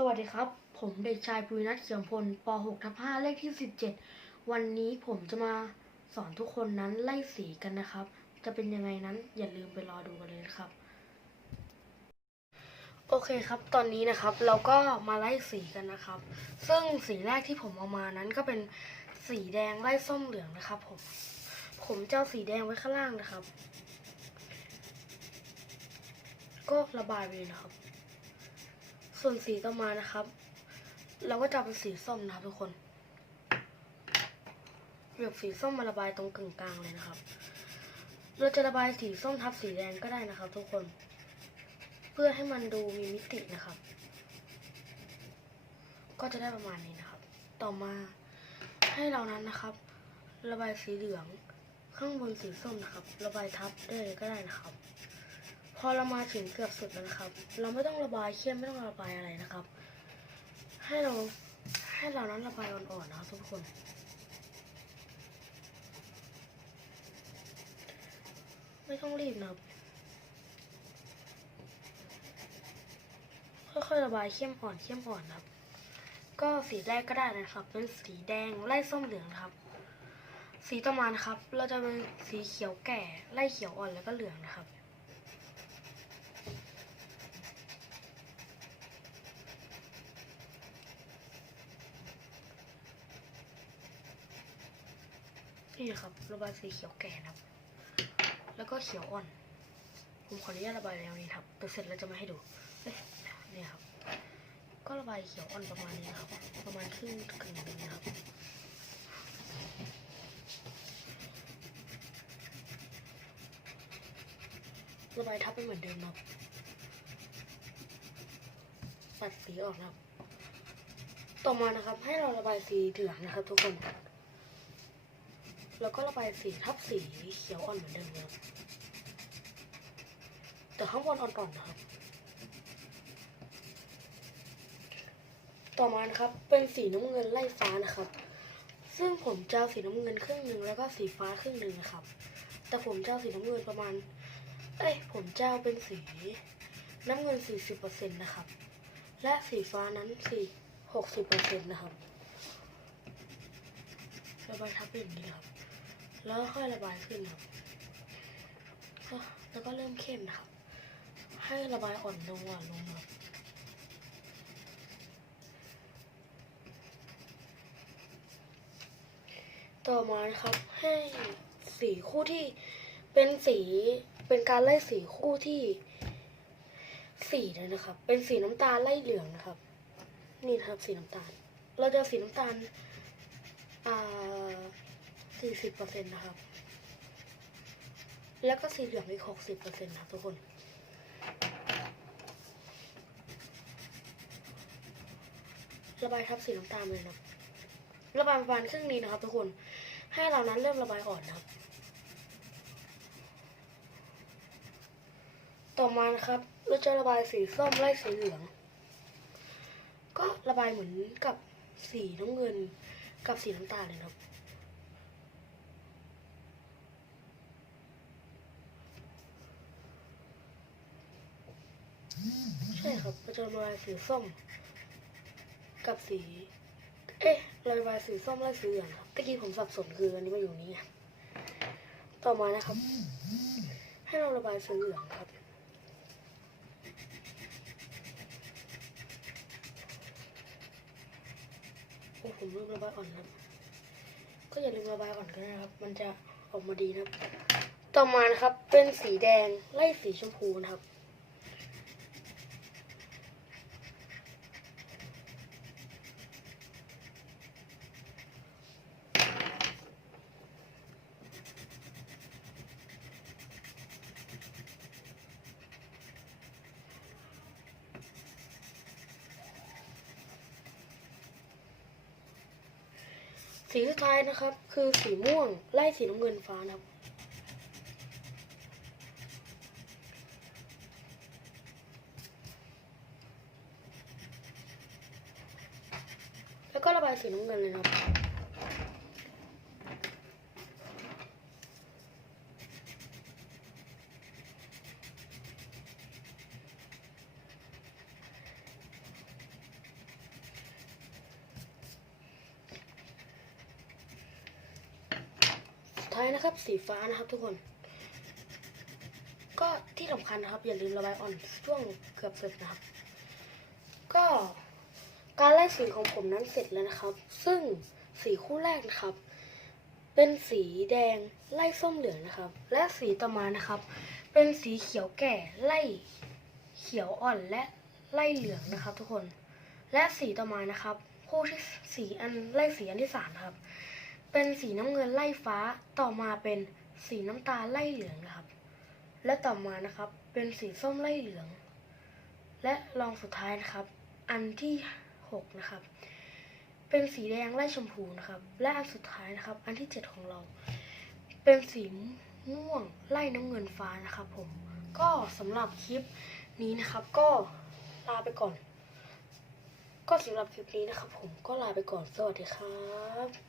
สวัสดีครับ ผมเด็กชายปุยนัทเขียมพลป .6 ทับ5เลขที่ 17 วันนี้ผมจะมาสอนทุกคนนั้นไล่สีกันนะครับ จะเป็นยังไงนั้นอย่าลืมไปรอดูกันเลยนะครับ โอเคครับ ตอนนี้นะครับเราก็มาไล่สีกันนะครับ ซึ่งสีแรกที่ผมเอามานั้นก็เป็นสีแดงไล่ส้มเหลืองนะครับ ผม ผมจะเอาสีแดงไว้ข้างล่างนะครับ ก็ระบายไปเลยนะครับ ส่วนสีต่อมานะครับ เราก็จะเป็นสีส้มนะครับทุกคนเหลือบสีส้มมาระบายตรงกึ่งกลางเลยนะครับ เราจะระบายสีส้มทับสีแดงก็ได้นะครับ ทุกคน เพื่อให้มันดูมีมิตินะครับ ก็จะได้ประมาณนี้นะครับ ต่อมาให้เรานั้นนะครับ ระบายสีเหลืองข้างบนสีส้มนะครับ ระบายทับได้เลยก็ได้นะครับ พอเรามาถึงเกือบสุดแล้วนะครับ เราไม่ต้องระบายเข้มไม่ต้องระบายอะไรนะครับ ให้เราให้เรานั้นระบายอ่อนๆนะครับทุกคน ไม่ต้องรีบนะครับค่อยๆระบายเข้มอ่อนเข้มอ่อนนะครับ ก็สีแรกก็ได้นะครับ เป็นสีแดงไล่ส้มเหลืองนะครับ สีต่อมานะครับ เราจะเป็นสีเขียวแก่ไล่เขียวอ่อนแล้วก็เหลืองนะครับ นี่ครับระบายสีเขียวแก่นะครับ แล้วก็เขียวอ่อน ผมขออนุญาตระบายแล้วนี้ครับแต่เสร็จแล้วจะมาให้ดูเนี่ครับ ก็ระบายเขียวอ่อนประมาณนี้ครับ ประมาณครึ่งกึ่งนึงนะครับระบายทับไปเหมือนเดิมครับตัดสีออกนะครับ ต่อมานะครับ ให้เราระบายสีเหลืองนะครับ ทุกคน แล้วก็ระบายสีทับสีเขียวอ่อนเหมือนเดิมนะครับแต่ข้างบนอ่อนๆนะครับ ต่อมานะครับเป็นสีน้ำเงินไล่ฟ้านะครับ ซึ่งผมจะเอาสีน้ำเงินครึ่งหนึ่งแล้วก็สีฟ้าครึ่งหนึ่งนะครับ แต่ผมจะเอาสีน้ำเงินประมาณ เอ้ยผมจะเอาเป็นสีน้ำเงิน 40%นะครับ และสีฟ้านั้นสี่60%นะครับระบายทับอย่างนี้นะครับ แล้วค่อยระบายขึ้นครับก็แล้วก็เริ่มเข้มนะครับ ให้ระบายอ่อนลงอ่อนลงครับต่อมานะครับให้สีคู่ที่เป็นสีเป็นการไล่สีคู่ที่สีเลยนะครับ เป็นสีน้ำตาลไล่เหลืองนะครับ นี่นะครับสีน้ำตาล เราจะสีน้ำตาลอ่า สี่สิบเปอร์เซ็นต์นะครับ แล้วก็สีเหลืองอีกหกสิบเปอร์เซ็นต์นะครับทุกคนระบายทับสีน้ำตาลเลยนะระบายประมาณครึ่งนี้นะครับ ทุกคน ให้เรานั้นเริ่มระบายอ่อนนะครับ ต่อมานะครับเราจะระบายสีส้มไล่สีเหลือง ก็ระบายเหมือนกับสีน้ำเงินกับสีน้ำตาลเลยนะครับ ใช่ครับเราจะระบายสีส้ม กับสี เอ๊ะระบายสีส้มไล่สีเหลืองครับตะกี้ผมสับสนคืออันนี้มาอยู่นี่ต่อมานะครับ ให้เราระบายสีเหลืองครับโอ้ผมลืมระบายอ่อนครับก็อย่าลืมระบายอ่อนกันนะครับ มันจะออกมาดีนะครับ ต่อมานะครับเป็นสีแดงไล่สีชมพูนะครับ สีสุดท้ายนะครับ คือสีม่วงไล่สีน้ำเงินฟ้านะครับ แล้วก็ระบายสีน้ำเงินเลยนะครับ นะครับ สีฟ้านะครับทุกคน ก็ที่สำคัญนะครับ อย่าลืมระบายอ่อนช่วงเกือบเสร็จนะครับ ก็การไล่สีของผมนั้นเสร็จแล้วนะครับ ซึ่งสีคู่แรกนะครับ เป็นสีแดงไล่ส้มเหลืองนะครับ และสีต่อมานะครับ เป็นสีเขียวแก่ไล่เขียวอ่อนและไล่เหลืองนะครับ ทุกคน และสีต่อมานะครับ คู่ที่สีอันไล่สีอันที่สามครับ เป็นสีน้ำเงินไล่ฟ้า ต่อมาเป็นสีน้ำตาลไล่เหลืองนะครับ และต่อมานะครับ เป็นสีส้มไล่เหลือง และรองสุดท้ายนะครับ อันที่หกนะครับ เป็นสีแดงไล่ชมพูนะครับ และอันสุดท้ายนะครับ อันที่เจ็ดของเรา เป็นสีม่วงไล่น้ำเงินฟ้านะครับ ผม ก็สำหรับคลิปนี้นะครับ ก็ลาไปก่อน ก็สำหรับคลิปนี้นะครับ ผมก็ลาไปก่อนสวัสดีครับ